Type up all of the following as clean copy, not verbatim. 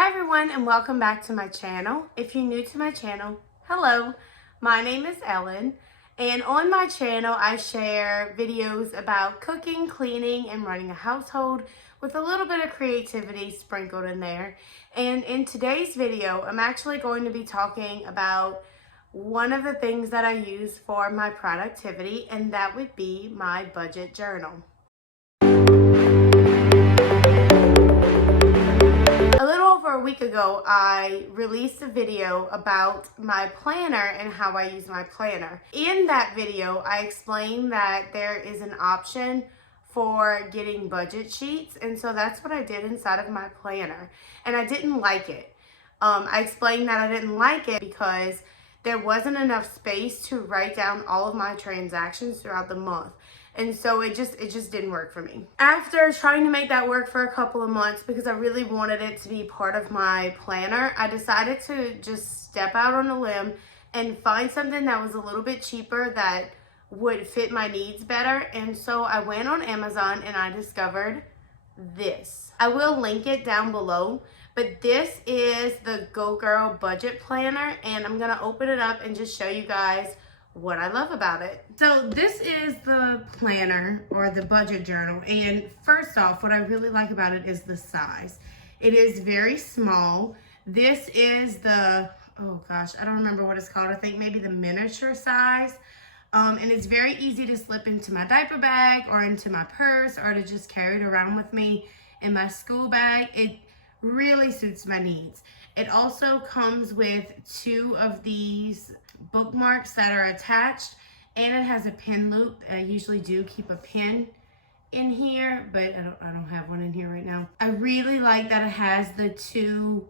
Hi everyone and welcome back to my channel. If you're new to my channel, hello. My name is Ellen and on my channel I share videos about cooking, cleaning, and running a household with a little bit of creativity sprinkled in there. And in today's video, I'm actually going to be talking about one of the things that I use for my productivity, and that would be my budget journal. A little over a week ago, I released a video about my planner and how I use my planner. In that video, I explained that there is an option for getting budget sheets, and so that's what I did inside of my planner, and I didn't like it. I explained that I didn't like it because there wasn't enough space to write down all of my transactions throughout the month. And so it just didn't work for me. After trying to make that work for a couple of months, because I really wanted it to be part of my planner, I decided to just step out on a limb and find something that was a little bit cheaper that would fit my needs better. And so I went on Amazon and I discovered this. I will link it down below, but this is the Go Girl Budget Planner, and I'm gonna open it up and just show you guys what I love about it. So this is the planner or the budget journal, and first off, what I really like about it is the size. It is very small. This is the, oh gosh, I don't remember what it's called. I think maybe the miniature size. And it's very easy to slip into my diaper bag or into my purse, or to just carry it around with me in my school bag. It really suits my needs. It also comes with 2 of these bookmarks that are attached, and it has a pin loop. I usually do keep a pin in here, but I don't have one in here right now. I really like that it has the 2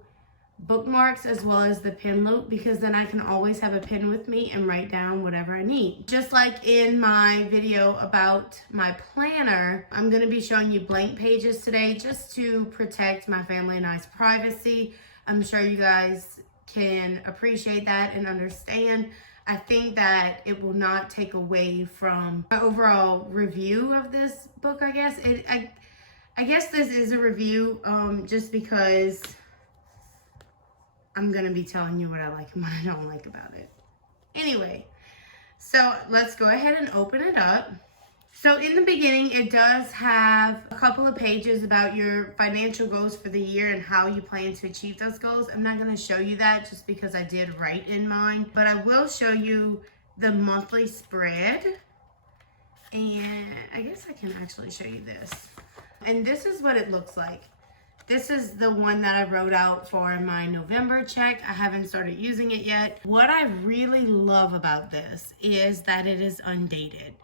bookmarks as well as the pin loop, because then I can always have a pen with me and write down whatever I need. Just like in my video about my planner, I'm going to be showing you blank pages today just to protect my family and I's privacy. I'm sure you guys can appreciate that and understand. I think that it will not take away from my overall review of this book, I guess. I guess this is a review just because I'm gonna be telling you what I like and what I don't like about it. Anyway, so let's go ahead and open it up. So in the beginning, it does have a couple of pages about your financial goals for the year and how you plan to achieve those goals. I'm not gonna show you that just because I did write in mine, but I will show you the monthly spread. And I guess I can actually show you this. And this is what it looks like. This is the one that I wrote out for my November check. I haven't started using it yet. What I really love about this is that it is undated.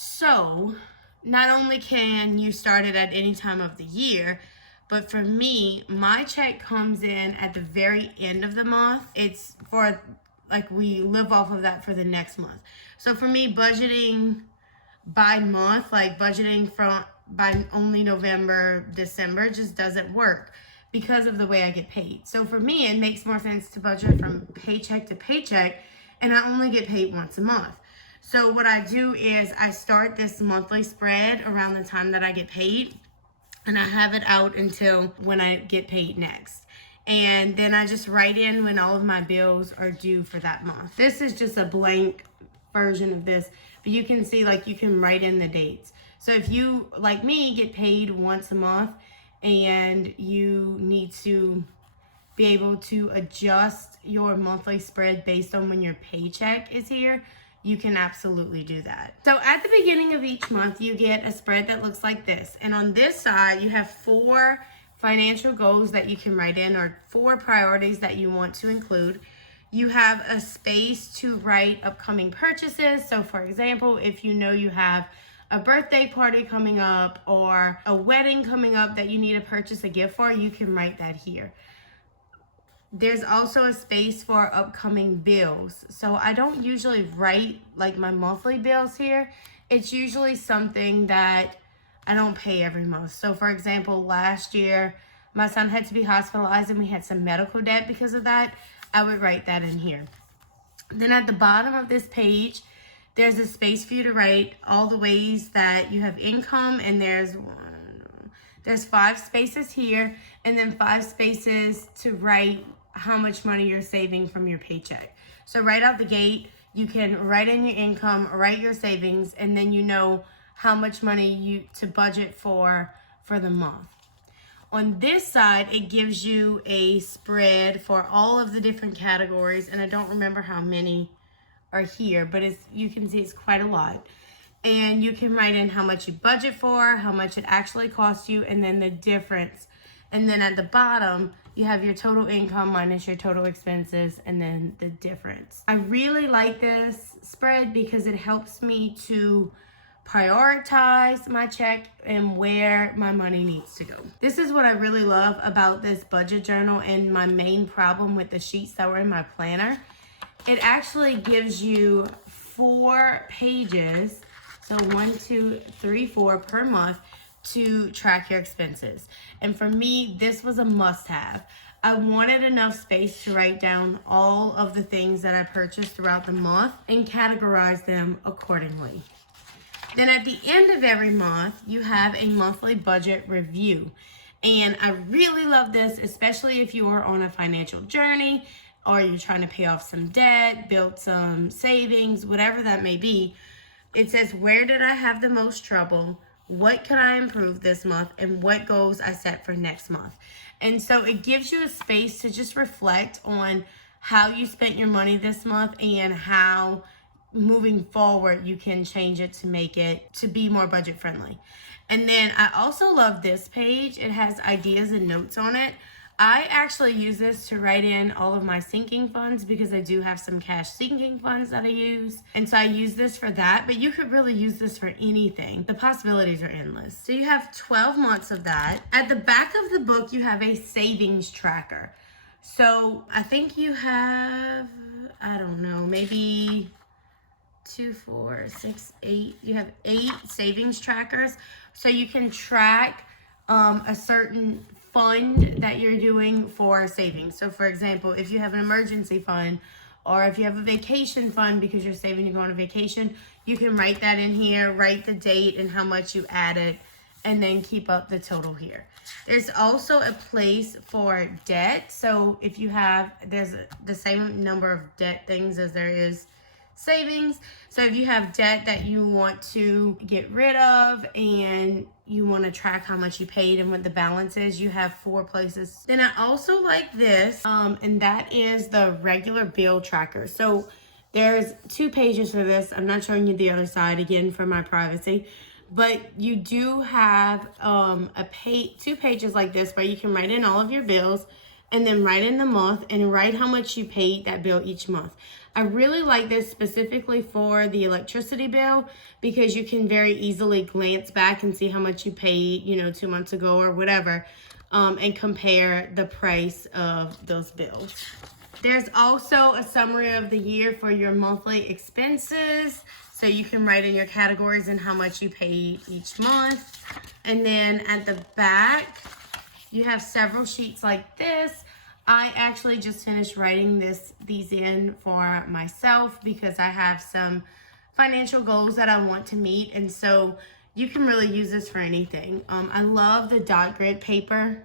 So not only can you start it at any time of the year, but for me, my check comes in at the very end of the month. It's for, like, we live off of that for the next month. So for me, budgeting by month, like budgeting by only November, December, just doesn't work because of the way I get paid. So for me, it makes more sense to budget from paycheck to paycheck, and I only get paid once a month. So what I do is I start this monthly spread around the time that I get paid, and I have it out until when I get paid next. And then I just write in when all of my bills are due for that month. This is just a blank version of this, but you can see, like, you can write in the dates. So if you, like me, get paid once a month and you need to be able to adjust your monthly spread based on when your paycheck is here, you can absolutely do that. So at the beginning of each month, you get a spread that looks like this. And on this side, you have 4 financial goals that you can write in, or 4 priorities that you want to include. You have a space to write upcoming purchases. So for example, if you know you have a birthday party coming up or a wedding coming up that you need to purchase a gift for, you can write that here. There's also a space for upcoming bills. So I don't usually write like my monthly bills here. It's usually something that I don't pay every month. So for example, last year, my son had to be hospitalized and we had some medical debt because of that. I would write that in here. Then at the bottom of this page, there's a space for you to write all the ways that you have income, and there's There's 5 spaces here, and then 5 spaces to write how much money you're saving from your paycheck. So right out the gate, you can write in your income, write your savings, and then you know how much money to budget for the month. On this side, it gives you a spread for all of the different categories, and I don't remember how many are here, but you can see it's quite a lot. And you can write in how much you budget for, how much it actually costs you, and then the difference. And then at the bottom, you have your total income minus your total expenses, and then the difference. I really like this spread because it helps me to prioritize my check and where my money needs to go. This is what I really love about this budget journal, and my main problem with the sheets that were in my planner. It actually gives you 4 pages, so 1, 2, 3, 4 per month, to track your expenses. And for me, this was a must-have. I wanted enough space to write down all of the things that I purchased throughout the month and categorize them accordingly. Then at the end of every month, you have a monthly budget review. And I really love this, especially if you are on a financial journey or you're trying to pay off some debt, build some savings, whatever that may be. It says, where did I have the most trouble? What can I improve this month? And what goals I set for next month? And so it gives you a space to just reflect on how you spent your money this month and how moving forward you can change it to make it to be more budget friendly. And then I also love this page. It has ideas and notes on it. I actually use this to write in all of my sinking funds because I do have some cash sinking funds that I use. And so I use this for that, but you could really use this for anything. The possibilities are endless. So you have 12 months of that. At the back of the book, you have a savings tracker. So I think you have, I don't know, maybe 2, 4, 6, 8. You have 8 savings trackers. So you can track a certain fund that you're doing for savings. So for example, if you have an emergency fund, or if you have a vacation fund because you're saving to go on a vacation, you can write that in here, write the date and how much you added, and then keep up the total here. There's also a place for debt. So if you have, there's the same number of debt things as there is savings. So if you have debt that you want to get rid of and you want to track how much you paid and what the balance is, you have 4 places. Then I also like this, and that is the regular bill tracker. So there's 2 pages for this. I'm not showing you the other side again for my privacy, but you do have 2 pages like this where you can write in all of your bills and then write in the month and write how much you paid that bill each month. I really like this specifically for the electricity bill because you can very easily glance back and see how much you paid, 2 months ago or whatever, and compare the price of those bills. There's also a summary of the year for your monthly expenses. So you can write in your categories and how much you paid each month. And then at the back, you have several sheets like this. I actually just finished writing these in for myself because I have some financial goals that I want to meet. And so you can really use this for anything. I love the dot grid paper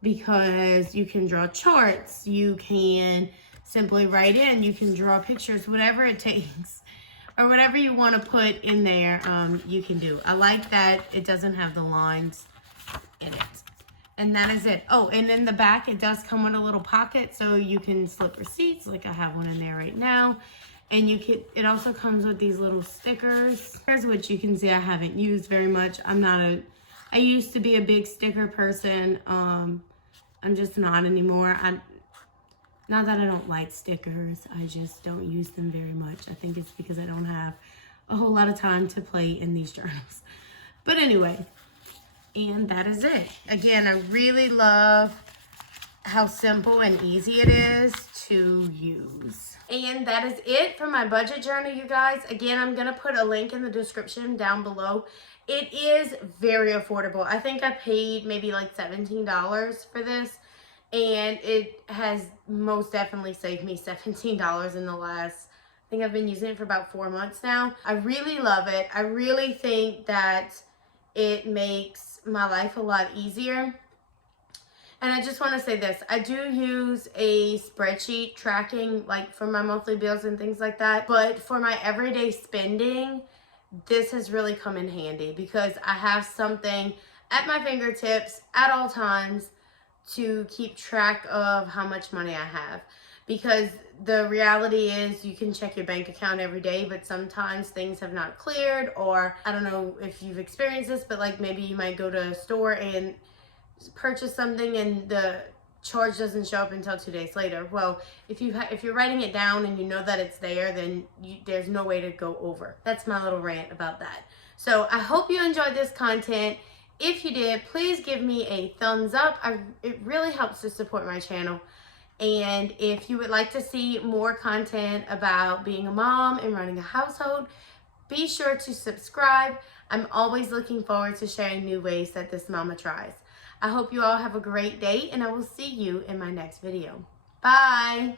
because you can draw charts. You can simply write in. You can draw pictures, whatever it takes. Or whatever you want to put in there, you can do. I like that it doesn't have the lines in it. And that is it. Oh, and in the back, it does come with a little pocket so you can slip receipts, like I have one in there right now. And it also comes with these little stickers, which you can see I haven't used very much. I used to be a big sticker person. I'm just not anymore. Not that I don't like stickers, I just don't use them very much. I think it's because I don't have a whole lot of time to play in these journals. But anyway, and that is it. Again, I really love how simple and easy it is to use. And that is it for my budget journal, you guys. Again, I'm gonna put a link in the description down below. It is very affordable. I think I paid maybe like $17 for this. And it has most definitely saved me $17 in the last, I think I've been using it for about 4 months now. I really love it. I really think that it makes my life a lot easier. And I just want to say this, I do use a spreadsheet tracking like for my monthly bills and things like that. But for my everyday spending, this has really come in handy because I have something at my fingertips at all times to keep track of how much money I have. Because the reality is you can check your bank account every day, but sometimes things have not cleared, or I don't know if you've experienced this, but like maybe you might go to a store and purchase something and the charge doesn't show up until 2 days later. Well, if you're writing it down and you know that it's there, then there's no way to go over. That's my little rant about that. So I hope you enjoyed this content. If you did, please give me a thumbs up. It really helps to support my channel. And if you would like to see more content about being a mom and running a household, be sure to subscribe. I'm always looking forward to sharing new ways that this mama tries. I hope you all have a great day, and I will see you in my next video. Bye!